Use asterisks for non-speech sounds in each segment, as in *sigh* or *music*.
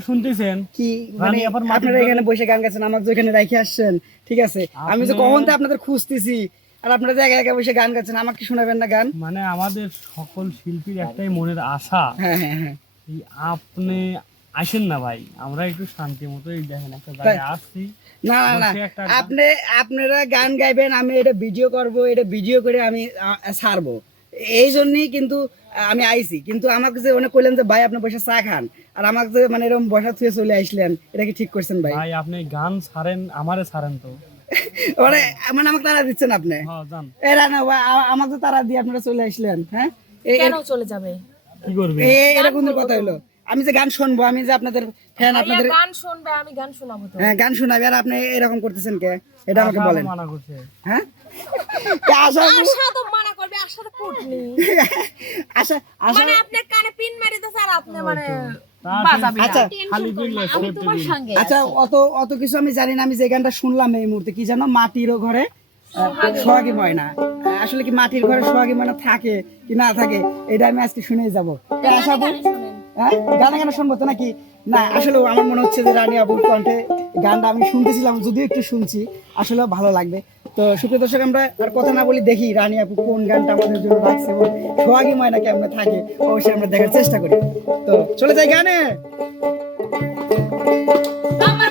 শুনতেছেন? কি মানে মাটির আপনারা এখানে বসে গান গাচ্ছেন আমাকে তো রেখে আসছেন ঠিক আছে? আমি তো আপনি- কখন তো আপনাদের খুঁজতেছি আর আপনারা যে একা একা বসে গান গাচ্ছেন আমাকে কি শোনাবেন না গান? মানে আমাদের সকল শিল্পীর একটাই মনের আশা। হ্যাঁ হ্যাঁ হ্যাঁ। আপনি আসেন না ভাই আমরা একটু শান্তি মতো দেখেন একটা জায়গায় আসছি। না না আপনি আপনারা গান গাইবেন আমি এটা ভিডিও করব এটা ভিডিও করে আমি ছাড়বো এই জন্যই কিন্তু আমি আইছি। কিন্তু আমাকে যে অনেক কইলেন যে ভাই আপনি বসে চা খান। আর আমাকে যে মানে এরকম বসা থুয়ে চলে আসলেন এটা কি ঠিক করছেন ভাই? ভাই আপনি গান ছাড়েন আমারে ছাড়েন তো। *laughs* মানে মানে আমাকে তারা দিচ্ছেন আপনি? হ্যাঁ জান এরা না ভাই, আমাকে তারা দিয়ে আপনারা চলে আসলেন হ্যাঁ? কেন চলে যাবে? কি করবে? এটা কোন কথা হলো আমি যে গান শুনব আমি যে আপনাদের ফ্যান আপনাদের গান শুনবে আমি গান শোনাবো তো। হ্যাঁ গান শোনাবে। আর আপনি এরকম করতেছেন কে? এটা আমাকে বলেন। মানা করছে। হ্যাঁ? আশা আশা তো মানা করবে আশা তো কুটনি আশা আশা মানে আপনার কানে পিন মারি আপনি মানে। আচ্ছা খালি বিল আমি তোমার সঙ্গে। আচ্ছা অত অত কিছু আমি জানি না আমি যে গানটা শুনলাম এই মুহূর্তে কি জানো? মাটিরও ঘরে সোহাগী ময়না। আসলে কি মাটির ঘরে সোহাগী ময়না থাকে কি না থাকে এটা আমি আজকে শুনেই যাব। আশা হ্যাঁ? গানে গানে শুনব তো নাকি? না আসলে আমার মনে হচ্ছে যে রানী আবুর কণ্ঠে গানটা আমি শুনতেছিলাম যদিও একটু শুনছি আসলে ভালো লাগবে। তো সুপ্রিয় দর্শক, আমরা আর কথা না বলি দেখি রানী আপু কোন গানটা আমাদের জন্য রাখছে এবং সোহাগী ময়না কেমন থাকে, অবশ্যই আমরা দেখার চেষ্টা করি। তো চলে যাই গানে। আমার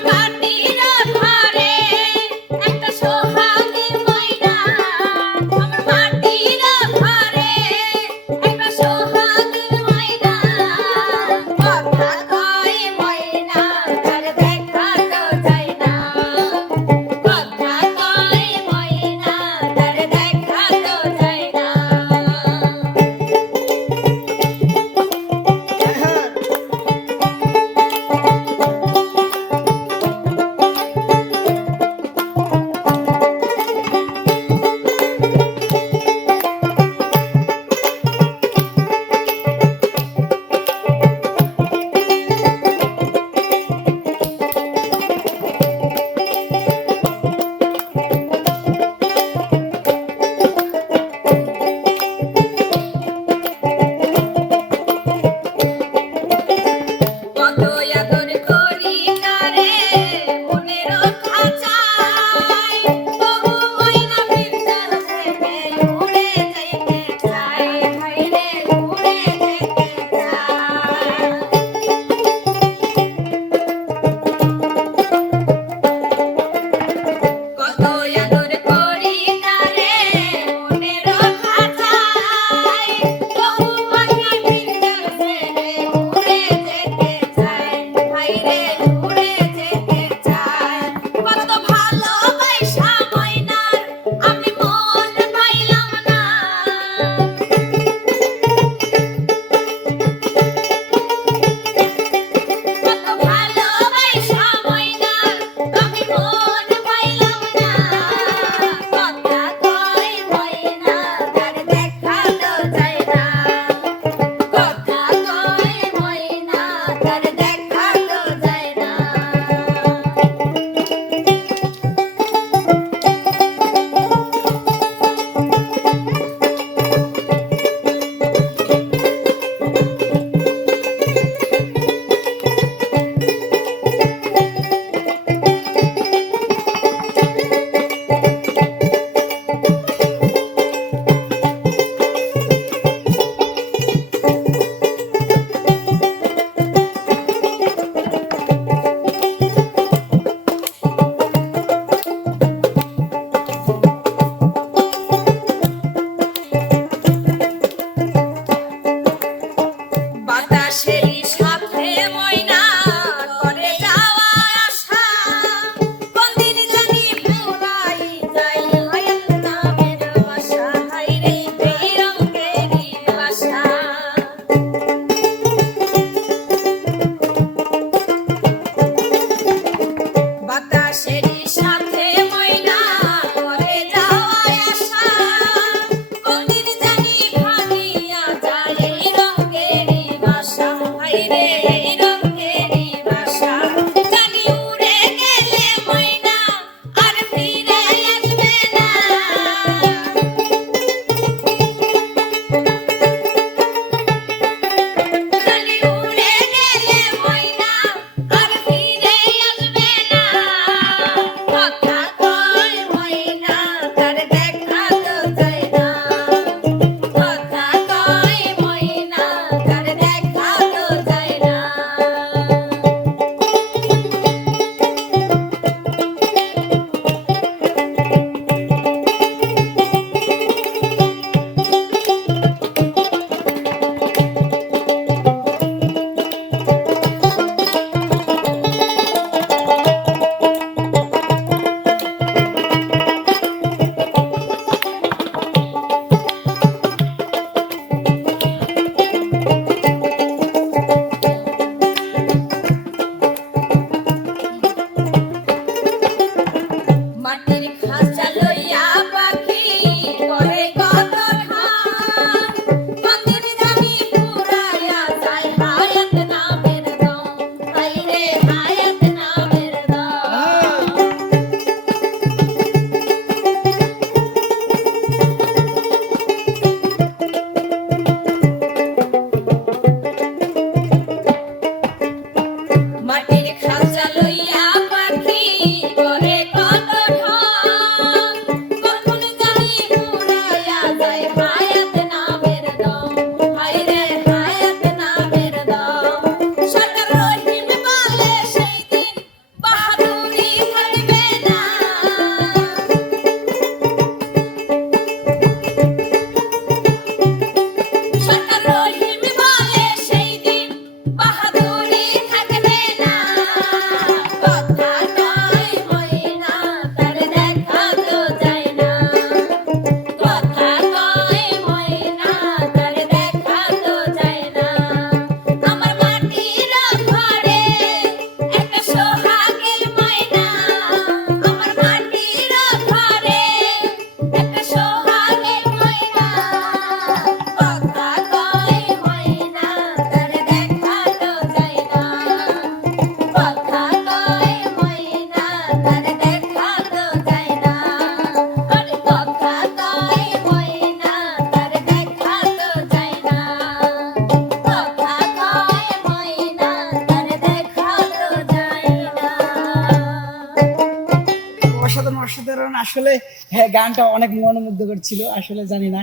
আসলে হ্যাঁ গানটা অনেক মনোমুগ্ধকর ছিল আসলে জানি না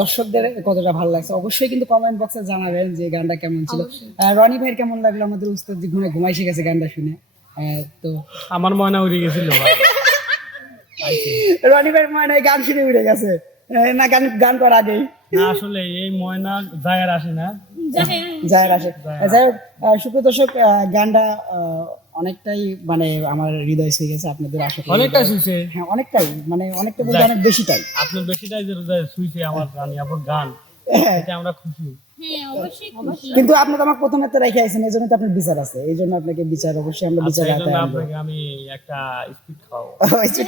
দর্শকদের কতটা ভালো লাগছে। অবশ্যই কিন্তু কমেন্ট বক্সে জানাবেন যে গানটা কেমন ছিল। রনি ভাইয়ের কেমন লাগল? আমাদের উস্তাদ ঘুমে ঘুমাই শিখেছে গানটা শুনে। তো আমার ময়না উড়ে গেছিল রনি ভাইয়ের হয় গান শুনে উঠে গেছে। না গান গান করার আগেই। না আসলে এই ময়না জায়গার আসে না। যাই আসে। যাই হোক সুপ্রিয় দর্শক গানটা আহ, অনেকটাই মানে আমার হৃদয় ছুঁয়ে গেছে আপনাদের আশা করি। অনেকটা শুছে হ্যাঁ অনেকটাই। মানে অনেকটা বলতে অনেক বেশিটাই। আপনার বেশিটাই যে শুইছে আমার গান আপনার গান হ্যাঁ। এতে আমরা খুশি। হ্যাঁ অবশ্যই খুশি। কিন্তু আপনি তো আমার প্রথমে তো রেখে আছেন এই জন্য তো আপনার বিচার আছে। এই জন্য আপনাকে বিচার অবশ্যই আমরা আচ্ছা বিচার হাতে আপনাকে আমি একটা স্পিড ওই যে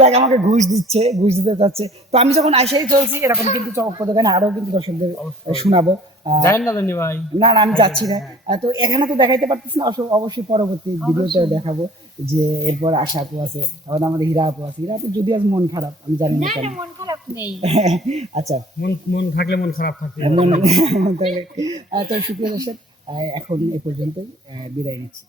দেখ আমাকে ঘুষ দিচ্ছে ঘুষ দিতে চাচ্ছে। তো আমি যখন আসাই চলছি এরকম কিন্তু চমক দোকানে আরও কিন্তু দর্শকদের শোনাবো। জানেন না জানি ভাই? না না আমি যাচ্ছি না। তো এখানে তো দেখাইতে পারতেছি না অবশ্যই পরবর্তী ভিডিওতে দেখাবো যে এরপর আশা আপু আছে আমাদের হীরা আপু আছে। হীরা আপু যদি আজ মন খারাপ আমি জানি না কেন। মন খারাপ নেই। *laughs* আচ্ছা। মন মন থাকলে মন খারাপ থাকে মন মন *laughs* থাকলে- আহ, তো সুপ্রিয় দর্শক এখন এ পর্যন্ত আহ, বিদায় নিচ্ছি।